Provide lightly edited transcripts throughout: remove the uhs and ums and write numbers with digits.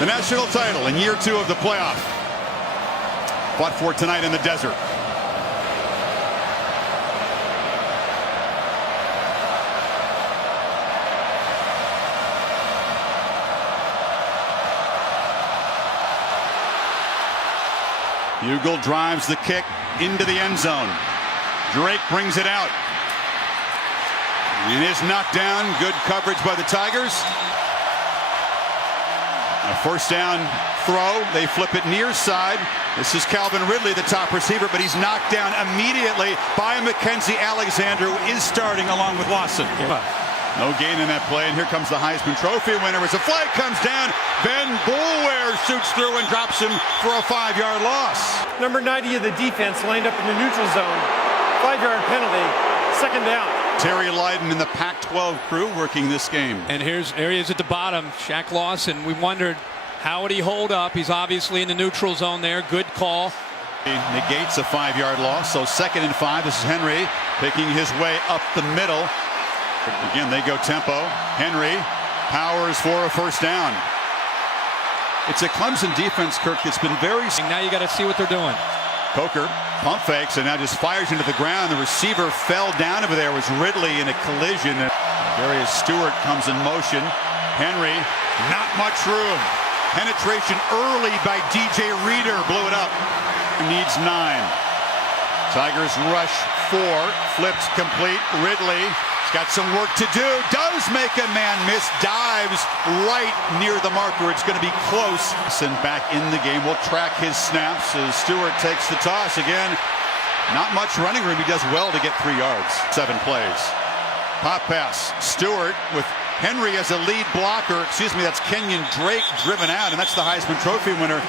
The national title in year 2 of the playoff. Fought for tonight in the desert. Bugle drives the kick into the end zone. Drake brings it out. And is knocked down. Good coverage by the Tigers. A first down throw. They flip it near side. This is Calvin Ridley, the top receiver, but he's knocked down immediately by Mackenzie Alexander, who is starting along with Lawson. No gain in that play, and here comes the Heisman Trophy winner as a flag comes down. Ben Boulware shoots through and drops him for a 5-yard loss. Number 90 of the defense lined up in the neutral zone. 5-yard penalty, second down. Terry Lydon and the Pac-12 crew working this game. And here he is at the bottom, Shaq Lawson. We wondered, how would he hold up? He's obviously in the neutral zone there. Good call. He negates a 5-yard loss, so 2nd and 5. This is Henry picking his way up the middle. Again, they go tempo. Henry powers for a first down. It's a Clemson defense, Kirk, that's been very... Now you got to see what they're doing. Coker pump fakes and now just fires into the ground. The receiver fell down over there. It was Ridley in a collision. Darius Stewart comes in motion. Henry, not much room. Penetration early by DJ Reader. Blew it up. Needs 9. Tigers rush 4. Flips complete. Ridley got some work to do. Does make a man miss. Dives right near the marker. It's going to be close. And back in the game. We'll track his snaps as Stewart takes the toss again. Not much running room. He does well to get 3 yards. 7 plays. Pop pass. Stewart with Henry as a lead blocker. Excuse me, that's Kenyon Drake driven out, and that's the Heisman Trophy winner.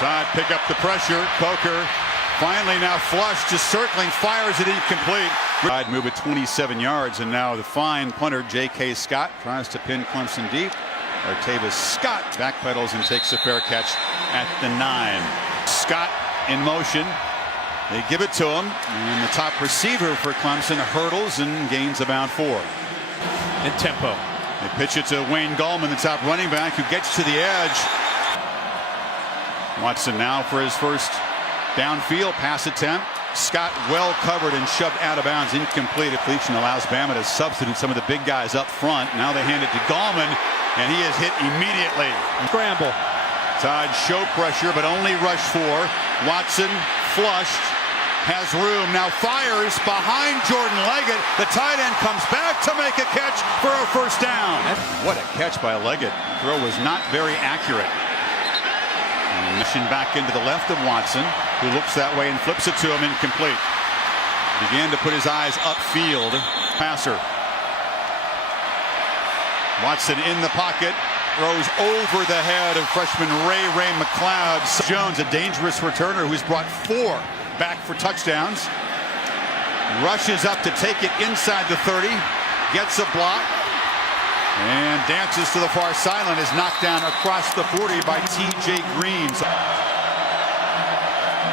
Todd pick up the pressure. Coker finally now flushed, just circling, fires it incomplete. I'd move it 27 yards, and now the fine punter J.K. Scott tries to pin Clemson deep. Artavis Scott backpedals and takes a fair catch at the 9. Scott in motion. They give it to him, and the top receiver for Clemson hurdles and gains about 4. In tempo. They pitch it to Wayne Gallman, the top running back, who gets to the edge. Watson now for his first downfield pass attempt. Scott well covered and shoved out of bounds. Incomplete. Completion allows Bama to substitute some of the big guys up front. Now they hand it to Gallman, and he is hit immediately. Scramble. Todd show pressure, but only rush 4. Watson flushed. Has room. Now fires behind Jordan Leggett. The tight end comes back to make a catch for a first down. What a catch by Leggett. Throw was not very accurate. Mission back into the left of Watson, who looks that way and flips it to him, incomplete. Began to put his eyes upfield. Passer. Watson in the pocket. Throws over the head of freshman Ray McLeod. Jones, a dangerous returner who's brought 4 back for touchdowns. Rushes up to take it inside the 30. Gets a block. And dances to the far sideline, is knocked down across the 40 by T.J. Green.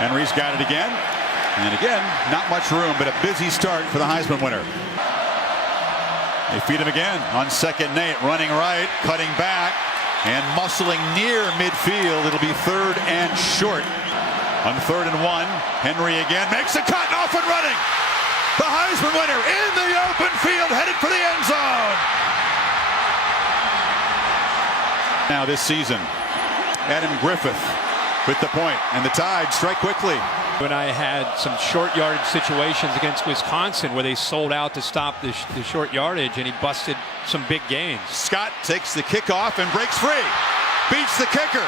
Henry's got it again. And again, not much room, but a busy start for the Heisman winner. They feed him again on 2nd and 8, running right, cutting back, and muscling near midfield. It'll be 3rd and short. On 3rd and 1, Henry again makes a cut, off and running. The Heisman winner in the open field, headed for the end zone. Now this season, Adam Griffith with the point, and the Tide strike quickly. When I had some short yardage situations against Wisconsin where they sold out to stop the short yardage, and he busted some big gains. Scott takes the kickoff and breaks free. Beats the kicker.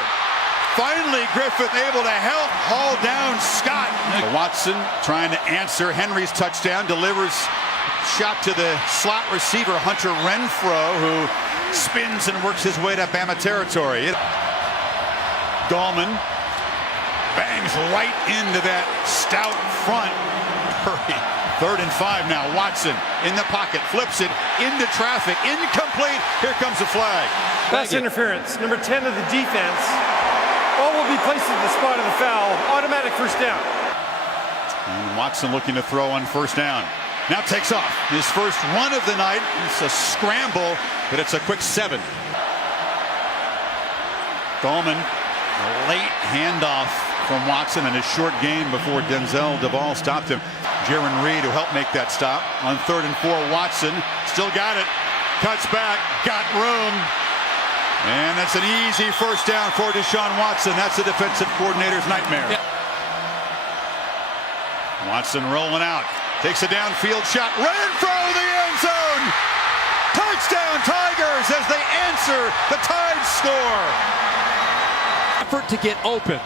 Finally, Griffith able to help haul down Scott. Watson trying to answer Henry's touchdown, delivers shot to the slot receiver Hunter Renfro, who spins and works his way to Bama territory. Gallman bangs right into that stout front. Hurry. 3rd and 5 now. Watson in the pocket, flips it into traffic, incomplete. Here comes the flag. Pass interference. Number 10 of the defense. All will be placed at the spot of the foul. Automatic first down. And Watson looking to throw on first down. Now takes off. His first run of the night. It's a scramble, but it's a quick 7. Gallman, a late handoff from Watson and a short gain before Denzel Duvall stopped him. Jaron Reed, who helped make that stop. On 3rd and 4, Watson still got it. Cuts back, got room. And that's an easy first down for Deshaun Watson. That's the defensive coordinator's nightmare. Yeah. Watson rolling out. Takes a downfield shot. Ran for the end zone. Touchdown Tigers as they answer the Tide score. Effort to get open.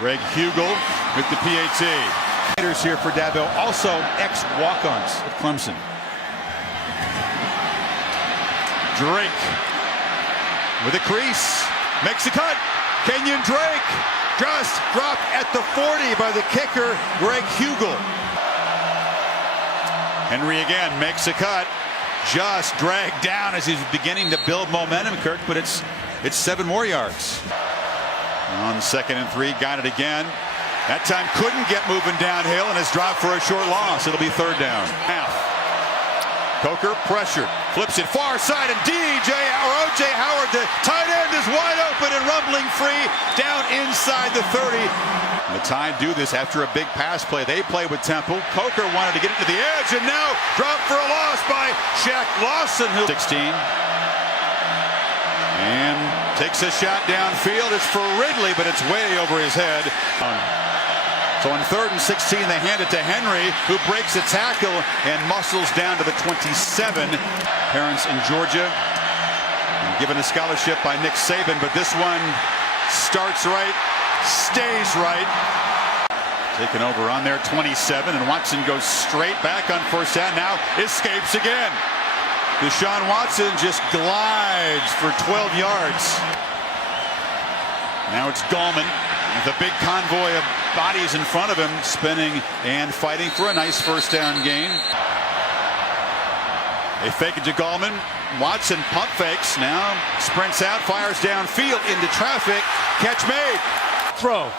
Greg Hugel with the PAT. Here for Dabo, also ex-walk-ons at Clemson. Drake with a crease, makes a cut. Kenyon Drake just dropped at the 40 by the kicker, Greg Hugel. Henry again makes a cut, just dragged down as he's beginning to build momentum, Kirk, but it's 7 more yards. On 2nd and 3, got it again. That time couldn't get moving downhill and has dropped for a short loss. It'll be 3rd down. Half. Coker pressured, flips it far side, and O.J. Howard, the tight end, is wide open and rumbling free down inside the 30. The Tide do this after a big pass play. They play with Temple. Coker wanted to get it to the edge, and now dropped for a loss by Shaq Lawson, who 16. And takes a shot downfield. It's for Ridley, but it's way over his head. So on 3rd and 16, they hand it to Henry, who breaks a tackle and muscles down to the 27. Parents in Georgia, given a scholarship by Nick Saban, but this one starts right, stays right. Taken over on their 27, and Watson goes straight back on 1st down, now escapes again. Deshaun Watson just glides for 12 yards. Now it's Gallman with a big convoy of bodies in front of him, spinning and fighting for a nice 1st down gain. They fake it to Gallman. Watson pump fakes, now sprints out, fires downfield into traffic. Catch made. Throw.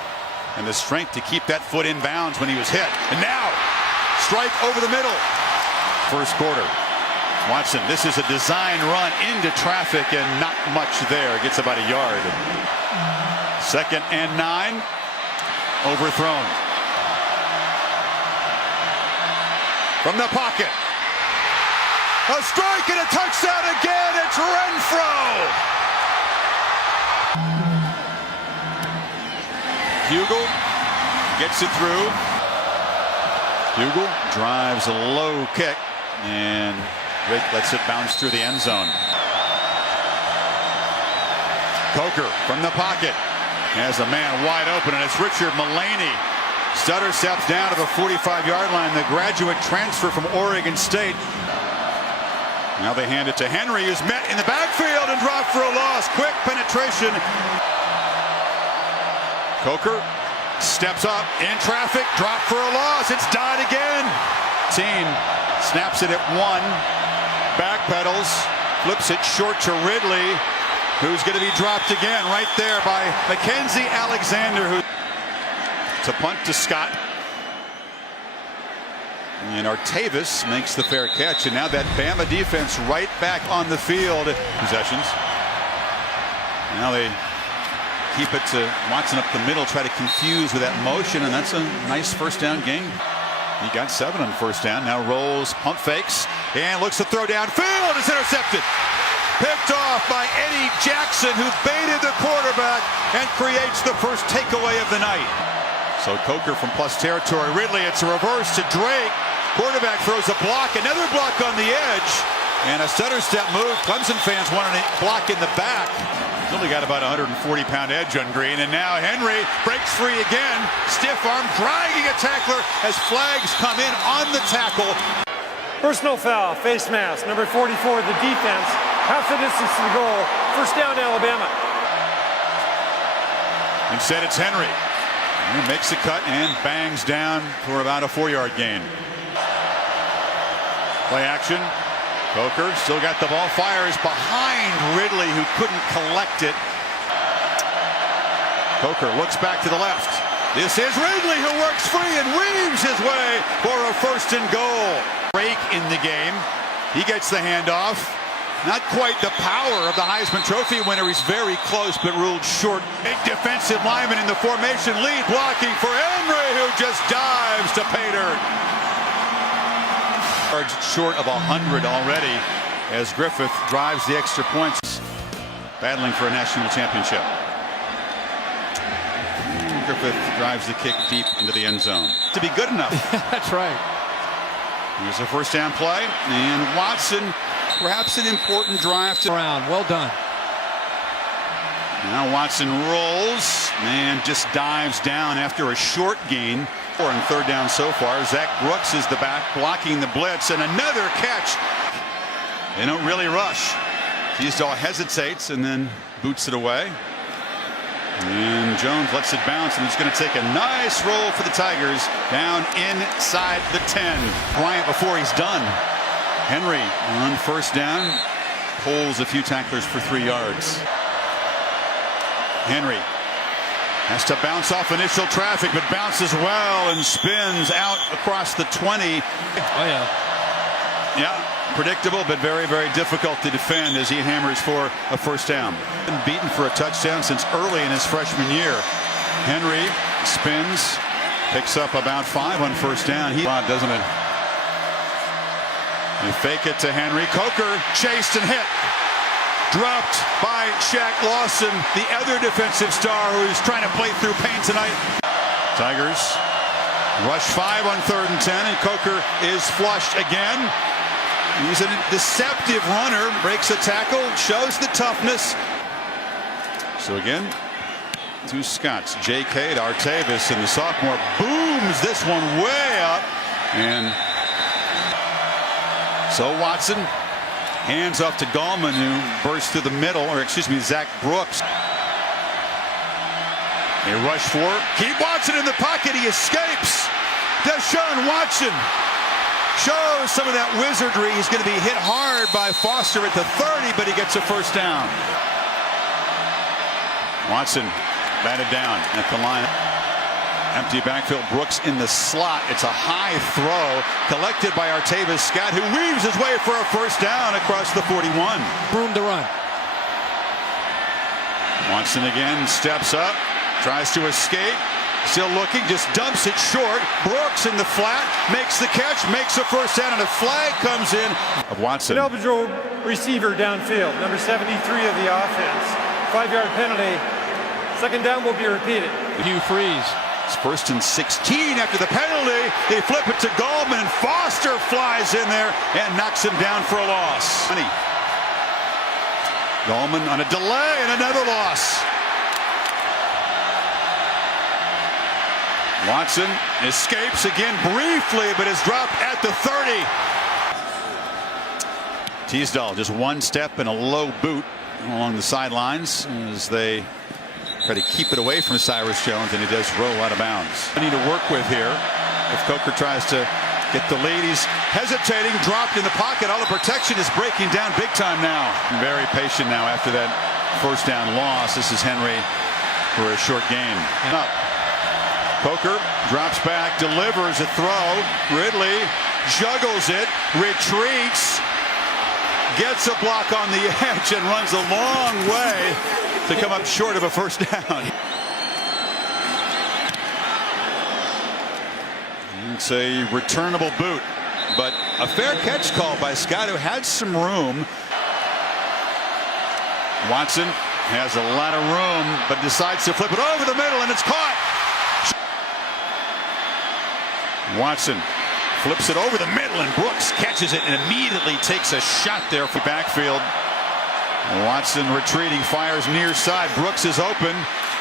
And the strength to keep that foot in bounds when he was hit. And now, strike over the middle. 1st quarter. Watson, this is a design run into traffic and not much there. Gets about a yard. 2nd and 9. Overthrown. From the pocket. A strike and a touchdown again. It's Renfro. Hugel gets it through. Hugel drives a low kick, and Rick lets it bounce through the end zone. Coker from the pocket has a man wide open, and it's Richard Mullaney. Stutter steps down to the 45-yard line, the graduate transfer from Oregon State. Now they hand it to Henry, who's met in the backfield and dropped for a loss. Quick penetration. Coker steps up in traffic, dropped for a loss. It's Dodd again. Team snaps it at 1, backpedals, flips it short to Ridley, who's going to be dropped again right there by Mackenzie Alexander. It's a punt to Scott. And Artavis makes the fair catch, and now that Bama defense right back on the field. Possessions. Now they keep it to Watson up the middle, try to confuse with that motion, and that's a nice 1st down gain. He got 7 on 1st down. Now rolls, pump fakes, and looks to throw downfield. It's intercepted. Picked off by Eddie Jackson, who baited the quarterback and creates the first takeaway of the night. So Coker from plus territory. Ridley, it's a reverse to Drake. Quarterback throws a block, another block on the edge, and a stutter step move. Clemson fans want a block in the back. He's only got about a 140-pound edge on Green, and now Henry breaks free again. Stiff arm, dragging a tackler as flags come in on the tackle. Personal foul, face mask, number 44, the defense. Half the distance to the goal. 1st down, Alabama. Instead, it's Henry. He makes the cut and bangs down for about a 4-yard gain. Play action. Coker still got the ball. Fires behind Ridley, who couldn't collect it. Coker looks back to the left. This is Ridley, who works free and weaves his way for a 1st and goal. break in the game. He gets the handoff. Not quite the power of the Heisman Trophy winner. He's very close, but ruled short. Big defensive lineman in the formation lead, blocking for Henry, who just dives to pay dirt. Short of 100 already as Griffith drives the extra points, battling for a national championship. Griffith drives the kick deep into the end zone to be good enough. That's right. Here's a first down play, and Watson, perhaps an important drive to Around. Well done. Now Watson rolls and just dives down after a short gain. On third down so far. Zach Brooks is the back blocking the blitz, and another catch. They don't really rush. Teasdale hesitates and then boots it away. And Jones lets it bounce, and he's going to take a nice roll for the Tigers down inside the 10. Bryant before he's done. Henry on first down pulls a few tacklers for 3 yards. Henry has to bounce off initial traffic, but bounces well and spins out across the 20. Oh, yeah. Yeah, predictable, but very, very difficult to defend as he hammers for a first down. Been beaten for a touchdown since early in his freshman year. Henry spins, picks up about 5 on first down. Doesn't it? They fake it to Henry. Coker chased and hit. Dropped by Shaq Lawson, the other defensive star who's trying to play through pain tonight. Tigers rush 5 on 3rd and 10, and Coker is flushed again. He's a deceptive runner, breaks a tackle, shows the toughness. So again, 2 Scots, J.K. to Artavis, and the sophomore booms this one way up. And so Watson hands off to Gallman, who bursts through the middle, or excuse me, Zach Brooks. They rush for it. Keep Watson in the pocket. He escapes. Deshaun Watson shows some of that wizardry. He's going to be hit hard by Foster at the 30, but he gets a first down. Watson batted down at the line. Empty backfield. Brooks in the slot. It's a high throw collected by Artavis Scott, who weaves his way for a first down across the 41. Room to run. Watson again steps up, tries to escape, still looking, just dumps it short. Brooks in the flat, makes the catch, makes a first down, and a flag comes in of Watson. An eligible receiver downfield, number 73 of the offense. 5-yard penalty. Second down will be repeated. Hugh Freeze. It's 1st and 16 after the penalty. They flip it to Gallman, and Foster flies in there and knocks him down for a loss. Gallman on a delay and another loss. Watson escapes again briefly, but is dropped at the 30. Teasdale just one step and a low boot along the sidelines as they try to keep it away from Cyrus Jones, and he does roll out of bounds. We need to work with here. If Coker tries to get the lead, he's hesitating, dropped in the pocket. All the protection is breaking down big time now. Very patient now after that first down loss. This is Henry for a short gain. And up. Coker drops back, delivers a throw. Ridley juggles it, retreats, gets a block on the edge, and runs a long way to come up short of a first down. It's a returnable boot, but a fair catch call by Scott, who had some room. Watson has a lot of room, but decides to flip it over the middle, and it's caught. Watson flips it over the middle, and Brooks catches it and immediately takes a shot there for backfield. Watson retreating, fires near side. Brooks is open.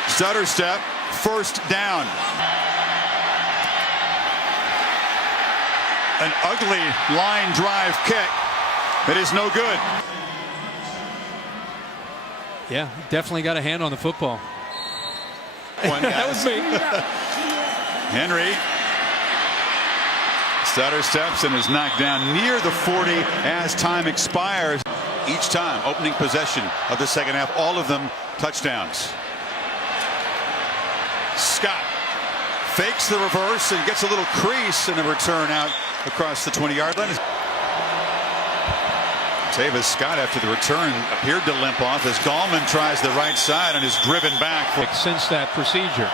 Stutter step, first down. An ugly line drive kick that is no good. Yeah, definitely got a hand on the football. That was me. Henry stutter steps and is knocked down near the 40 as time expires. Each time, opening possession of the second half, all of them touchdowns. Scott fakes the reverse and gets a little crease and a return out across the 20-yard line. Tavis Scott, after the return, appeared to limp off as Gallman tries the right side and is driven back. Since that procedure.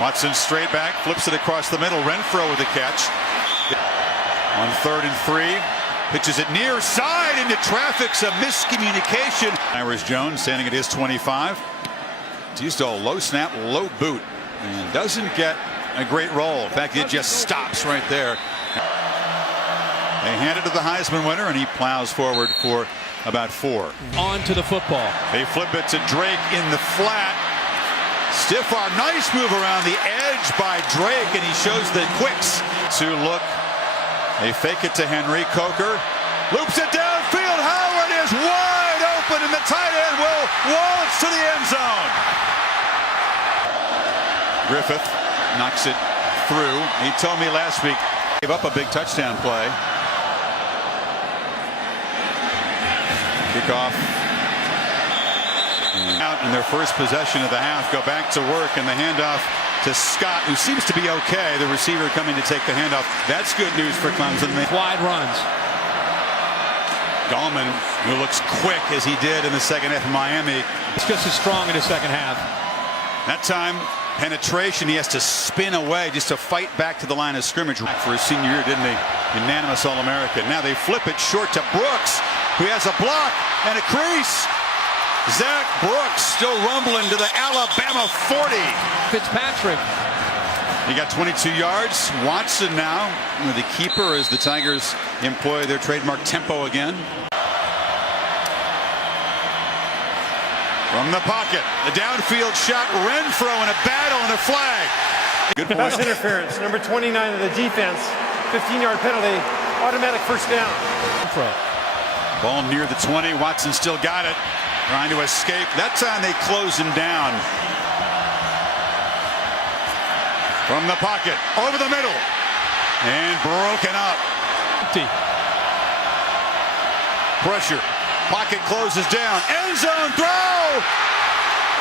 Watson straight back, flips it across the middle. Renfro with the catch. On 3rd and 3. Pitches it near side into traffic. Some miscommunication. Irish Jones standing at his 25. Teasdale low snap, low boot. And doesn't get a great roll. In fact, it just stops right there. They hand it to the Heisman winner, and he plows forward for about 4. On to the football. They flip it to Drake in the flat. Stiff arm, nice move around the edge by Drake, and he shows the quicks to look. They fake it to Henry. Coker loops it downfield. Howard is wide open, and the tight end will waltz to the end zone. Griffith knocks it through. He told me last week he gave up a big touchdown play. Kickoff. Out in their first possession of the half. Go back to work, and the handoff to Scott, who seems to be okay. The receiver coming to take the handoff. That's good news for Clemson. Wide runs. Gallman, who looks quick as he did in the second half of Miami. It's just as strong in the second half. That time, penetration. He has to spin away just to fight back to the line of scrimmage. For his senior year, didn't he? Unanimous All-American. Now they flip it short to Brooks, who has a block and a crease. Zach Brooks still rumbling to the Alabama 40. Fitzpatrick. He got 22 yards. Watson now with the keeper as the Tigers employ their trademark tempo again. From the pocket, the downfield shot. Renfro in a battle and a flag. Good point. Pass interference, number 29 of the defense. 15-yard penalty, automatic first down. Renfro. Ball near the 20. Watson still got it. Trying to escape. That time they close him down. From the pocket, over the middle. And broken up. Empty. Pressure. Pocket closes down. End zone throw.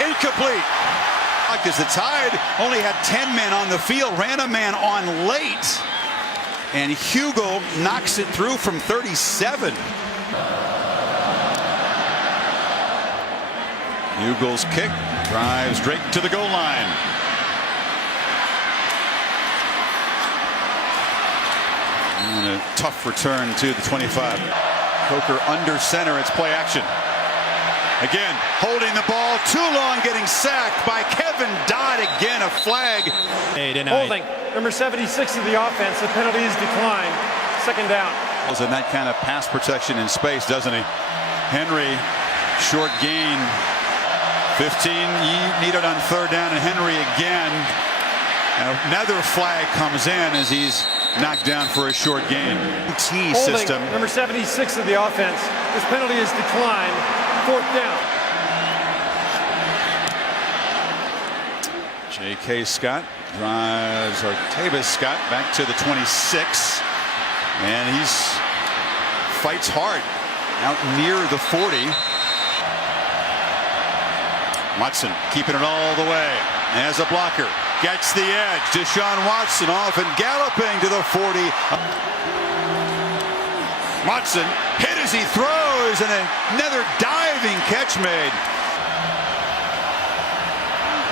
Incomplete. Because the Tide only had 10 men on the field. Ran a man on late. And Hugo knocks it through from 37. Hugo's kick drives Drake to the goal line. And a tough return to the 25. Coker under center. It's play action. Again, holding the ball too long, getting sacked by Kevin Dodd. Again, a flag. Holding. Number 76 of the offense. The penalty is declined. Second down. In that kind of pass protection in space, doesn't he? Henry, short gain. 15 needed on 3rd down, and Henry again. Another flag comes in as he's knocked down for a short gain. T system. Number 76 of the offense. This penalty is declined. 4th down. J.K. Scott drives, or Tavis Scott back to the 26, and he's fights hard out near the 40. Watson keeping it all the way as a blocker. Gets the edge. Deshaun Watson off and galloping to the 40. Watson hit as he throws, and another diving catch made.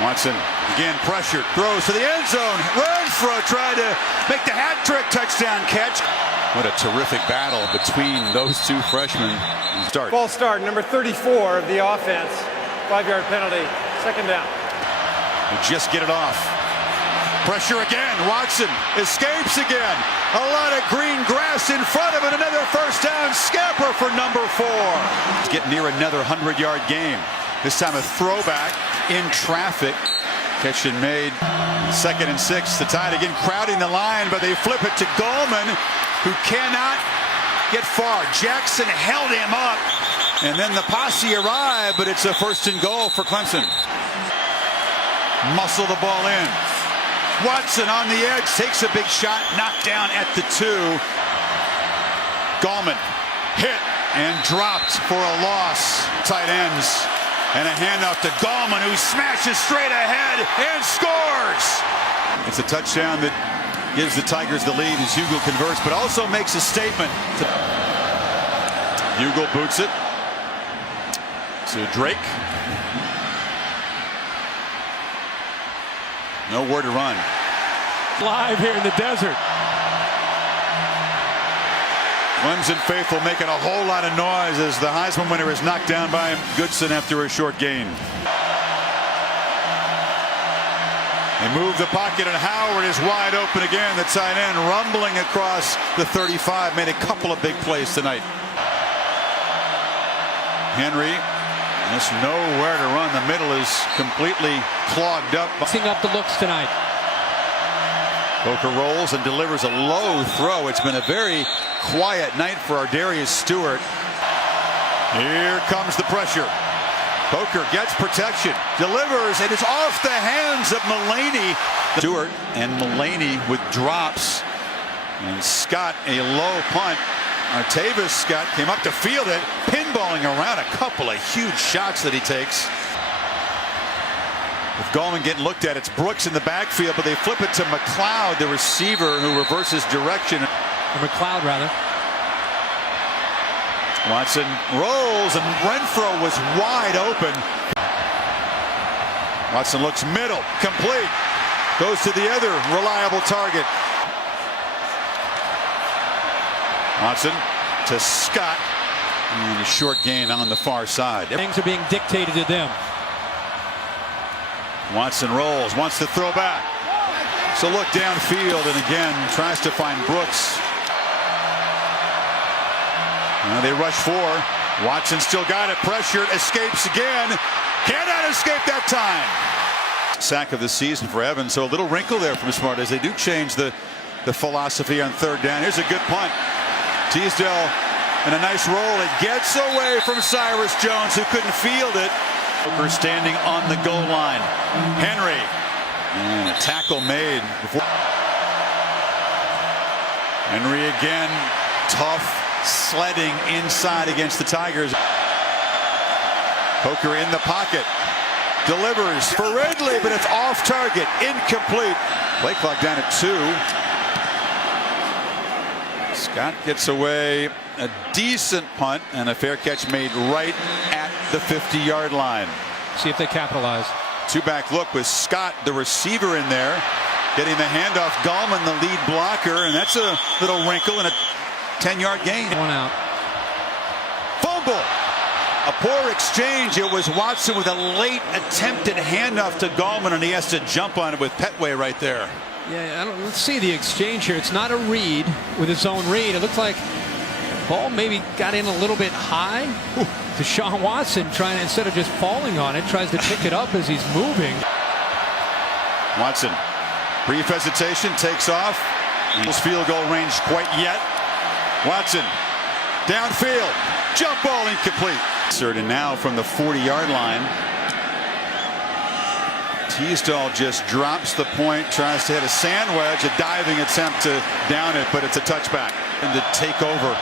Watson again pressured, throws to the end zone. Renfro tried to make the hat trick touchdown catch. What a terrific battle between those two freshmen. Start. False start, number 34 of the offense. 5-yard penalty. Second down. They just get it off. Pressure again. Watson escapes again. A lot of green grass in front of it. Another first down scamper for number 4. Get near another 100-yard game. This time a throwback in traffic. Catch and made. 2nd and 6. The Tide again crowding the line, but they flip it to Gallman, who cannot get far. Jackson held him up. And then the posse arrived, but it's a 1st and goal for Clemson. Muscle the ball in. Watson on the edge, takes a big shot, knocked down at the 2. Gallman hit and dropped for a loss. Tight ends. And a handoff to Gallman, who smashes straight ahead and scores. It's a touchdown that gives the Tigers the lead as Hugo converts, but also makes a statement. Hugo boots it to Drake. Nowhere to run. Live here in the desert. Clemson faithful making a whole lot of noise as the Heisman winner is knocked down by Goodson after a short gain. They move the pocket and Howard is wide open again. The tight end rumbling across the 35. Made a couple of big plays tonight. Henry just nowhere to run. The middle is completely clogged up. Mixing up the looks tonight. Coker rolls and delivers a low throw. It's been a very quiet night for Ardarius Stewart. Here comes the pressure. Coker gets protection, delivers, and it's off the hands of Mullaney. Stewart and Mullaney with drops. And Scott a low punt. Artavis Scott came up to field it, pinballing around a couple of huge shots that he takes. With Gallman getting looked at, it's Brooks in the backfield, but they flip it to McLeod, the receiver, who reverses direction. Or McLeod, rather. Watson rolls, and Renfro was wide open. Watson looks middle, complete. Goes to the other reliable target. Watson to Scott. And a short gain on the far side. Things are being dictated to them. Watson rolls, wants to throw back. So look downfield and again tries to find Brooks. Now they rush four. Watson still got it, pressured, escapes again. Cannot escape that time. Sack of the season for Evans. So a little wrinkle there from Smart as they do change the philosophy on third down. Here's a good punt. Teasdale and a nice roll. It gets away from Cyrus Jones, who couldn't field it. Coker standing on the goal line. Henry. And a tackle made before. Henry again. Tough sledding inside against the Tigers. Coker in the pocket. Delivers for Ridley, but it's off target. Incomplete. Play clock down at 2. Scott gets away a decent punt and a fair catch made right at the 50-yard line. See if they capitalize. Two-back look with Scott, the receiver, in there. Getting the handoff. Gallman, the lead blocker, and that's a little wrinkle and a 10-yard gain. One out. Fumble. A poor exchange. It was Watson with a late attempted handoff to Gallman, and he has to jump on it with Petway right there. Yeah, let's see the exchange here. It's not a read with his own read. It looks like the ball maybe got in a little bit high. To Sean Watson, trying to, instead of just falling on it, tries to pick it up as he's moving. Watson, brief hesitation, takes off. Eagles field goal range quite yet. Watson, downfield, jump ball incomplete. And now from the 40-yard line. Teasdale just drops the point, tries to hit a sand wedge, a diving attempt to down it, but it's a touchback. And to take over.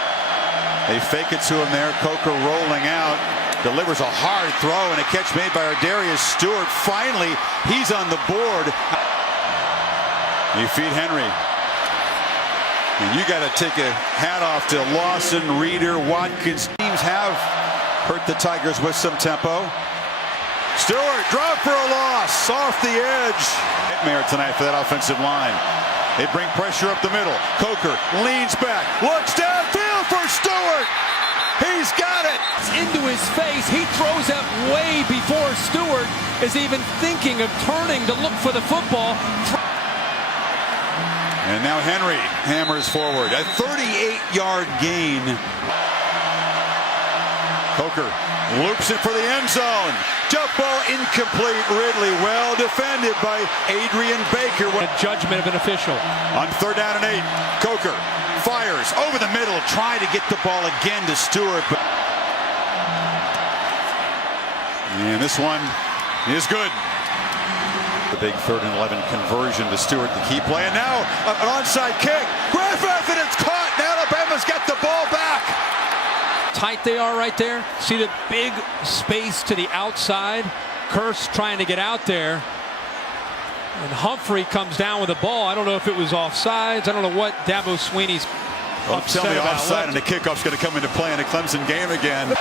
They fake it to him there. Coker rolling out, delivers a hard throw and a catch made by Ardarius Stewart. Finally, he's on the board. You feed Henry. And you got to take a hat off to Lawson, Reeder, Watkins. Teams have hurt the Tigers with some tempo. Stewart drop for a loss off the edge. Nightmare tonight for that offensive line. They bring pressure up the middle. Coker leans back, looks downfield for Stewart. He's got it. It's into his face. He throws that way before Stewart is even thinking of turning to look for the football. And now Henry hammers forward. A 38-yard gain. Coker loops it for the end zone. Jump ball incomplete. Ridley well defended by Adrian Baker. A judgment of an official. On third down and 8, Coker fires over the middle, trying to get the ball again to Stewart. And this one is good. The big 3rd and 11 conversion to Stewart, the key play. And now an onside kick. Griffith, and it's caught. Now Alabama's got the ball back. Tight they are right there. See the big space to the outside. Curse trying to get out there. And Humphrey comes down with the ball. I don't know if it was offsides. I don't know what Dabo Sweeney's upset tell me about. offside, and the kickoff's going to come into play in a Clemson game again.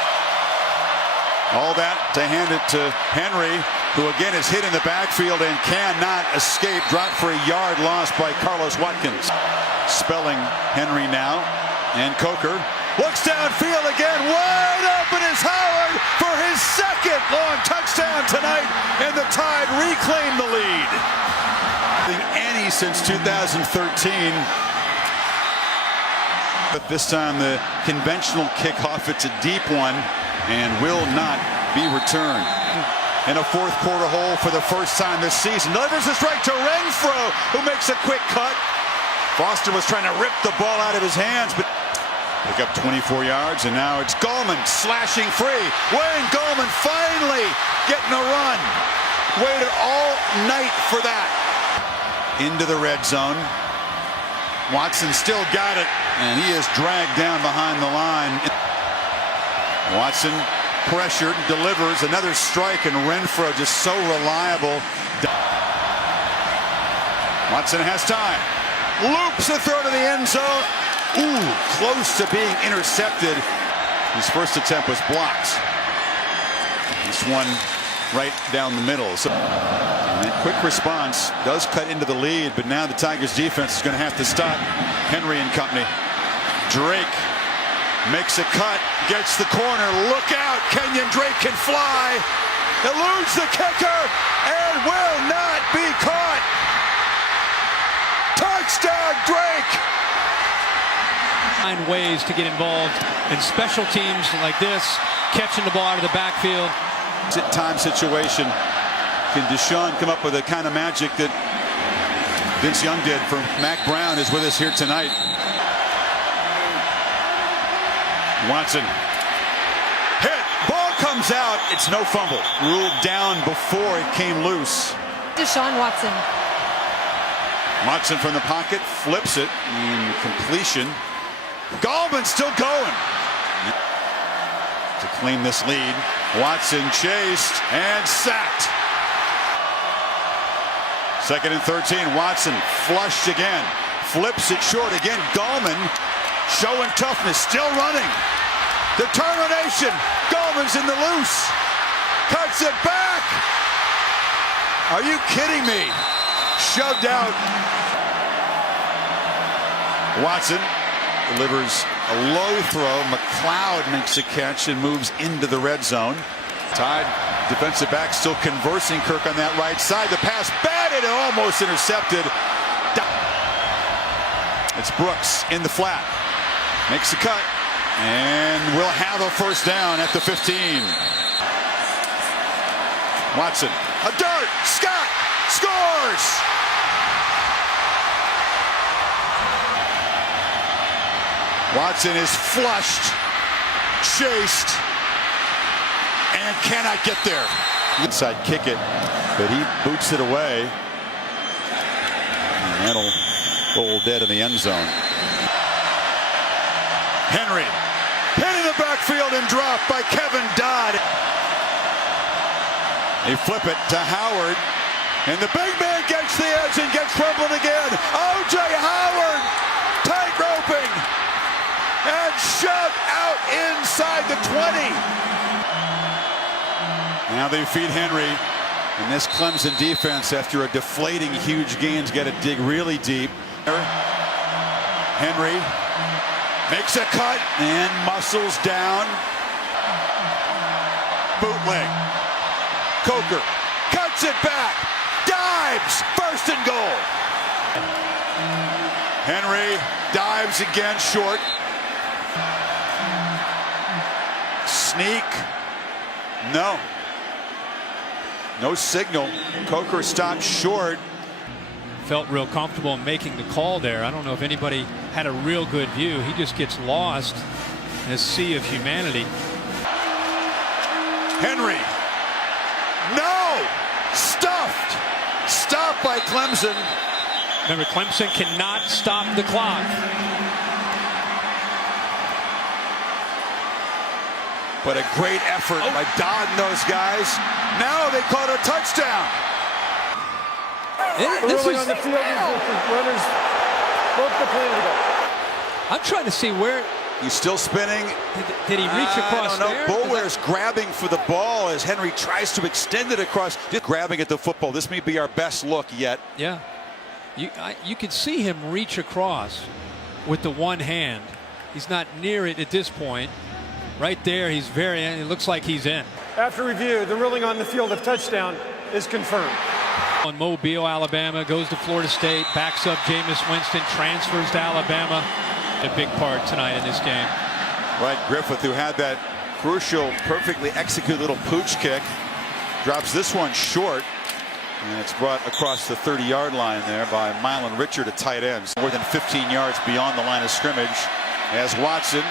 All that to hand it to Henry, who again is hit in the backfield and cannot escape. Drop for a yard lost by Carlos Watkins. Spelling Henry now, and Coker looks downfield again. Wide open is Howard for his second long touchdown tonight, and the Tide reclaim the lead. Any since 2013. But this time the conventional kickoff, it's a deep one and will not be returned. In a fourth quarter hole for the first time this season. Delivers a strike to Renfro, who makes a quick cut. Foster was trying to rip the ball out of his hands, but pick up 24 yards, and now it's Gallman slashing free. Wayne Gallman finally getting a run. Waited all night for that. Into the red zone. Watson still got it, and he is dragged down behind the line. Watson pressured, delivers another strike, and Renfro just so reliable. Watson has time. Loops the throw to the end zone. Ooh, close to being intercepted. His first attempt was blocked. This one right down the middle. So, and quick response does cut into the lead, but now the Tigers defense is going to have to stop Henry and company. Drake makes a cut, gets the corner. Look out, Kenyon Drake can fly. Eludes the kicker and will not be caught. Touchdown, Drake! Find ways to get involved in special teams like this, catching the ball out of the backfield. Time situation. Can Deshaun come up with the kind of magic that Vince Young did for Mac Brown is with us here tonight. Watson hit, ball comes out, it's no fumble. Ruled down before it came loose. Deshaun Watson. Watson from the pocket, flips it, and completion. Gallman still going. To claim this lead, Watson chased and sacked. 2nd and 13, Watson flushed again, flips it short again. Gallman showing toughness, still running. Determination, Gallman's in the loose. Cuts it back. Are you kidding me? Shoved out. Watson delivers a low throw. McLeod makes a catch and moves into the red zone. Tide defensive back still conversing Kirk on that right side. The pass batted and almost intercepted. It's Brooks in the flat. Makes the cut. And we'll have a first down at the 15. Watson, a dart. Scott scores. Watson is flushed, chased, and cannot get there. Inside kick it, but he boots it away. And that'll roll dead in the end zone. Henry, hit in the backfield and dropped by Kevin Dodd. They flip it to Howard, and the big man gets the edge and gets crumbled again. O.J. Howard, tight roping. And shoved out inside the 20. Now they feed Henry. And this Clemson defense, after a deflating huge gains, got to dig really deep. Henry makes a cut and muscles down. Bootleg. Coker cuts it back. Dives. First and goal. Henry dives again short. Sneak. No. No signal. Coker stopped short. Felt real comfortable in making the call there. I don't know if anybody had a real good view. He just gets lost in a sea of humanity. Henry. No. Stuffed. Stopped by Clemson. Remember, Clemson cannot stop the clock. But a great effort by Dodd and those guys. Now they caught a touchdown. This Ruling was, on the field is that the runners broke the play to go. I'm trying to see where. He's still spinning. Did he reach across there? Boulware's grabbing for the ball as Henry tries to extend it across. Just grabbing at the football. This may be our best look yet. Yeah. You could see him reach across with the one hand. He's not near it at this point. Right there, it looks like he's in. After review, the ruling on the field of touchdown is confirmed. On Mobile, Alabama, goes to Florida State, backs up Jameis Winston, transfers to Alabama. A big part tonight in this game. Right, Griffith, who had that crucial, perfectly executed little pooch kick, drops this one short, and it's brought across the 30-yard line there by Mylan Richard, a tight end, more than 15 yards beyond the line of scrimmage, as Watson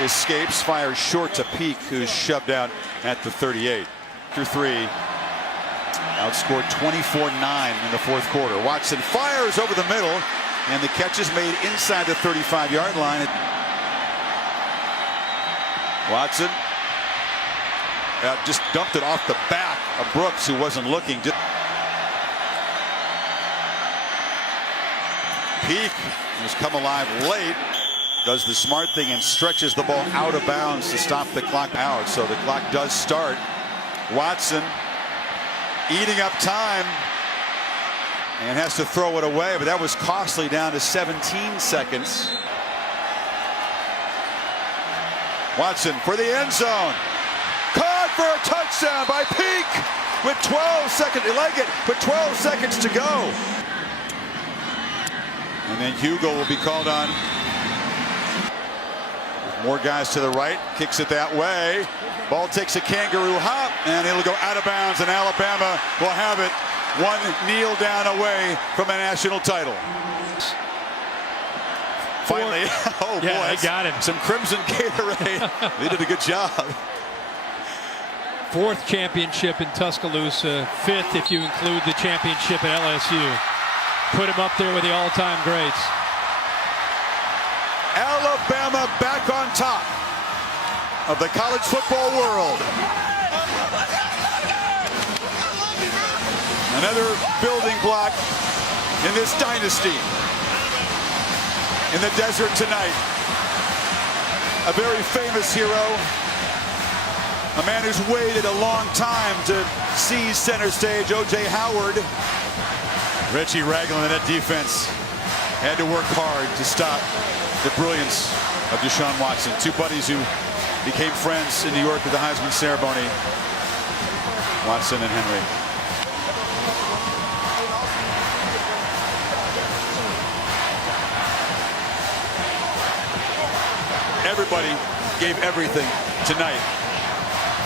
escapes, fires short to Peak, who's shoved out at the 38. Through 3, outscored 24-9 in the fourth quarter. Watson fires over the middle, and the catch is made inside the 35-yard line. Watson just dumped it off the back of Brooks, who wasn't looking. Peak, who's come alive late, does the smart thing and stretches the ball out of bounds to stop the clock out. So the clock does start. Watson eating up time and has to throw it away, but that was costly, down to 17 seconds. Watson for the end zone. Caught for a touchdown by Peak with 12 seconds. They like it, but 12 seconds to go. And then Hugo will be called on. More guys to the right, kicks it that way. Ball takes a kangaroo hop, and it'll go out of bounds, and Alabama will have it one kneel down away from a national title. Finally, oh yeah, boy, they got him. Some Crimson Gatorade. They did a good job. 4th championship in Tuscaloosa, 5th if you include the championship at LSU. Put him up there with the all-time greats. Alabama back on top of the college football world. Another building block in this dynasty. In the desert tonight, a very famous hero, a man who's waited a long time to seize center stage, O.J. Howard. Richie Ragland in that defense had to work hard to stop the brilliance of Deshaun Watson. Two buddies who became friends in New York at the Heisman ceremony, Watson and Henry. Everybody gave everything tonight.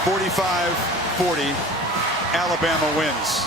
45-40, Alabama wins.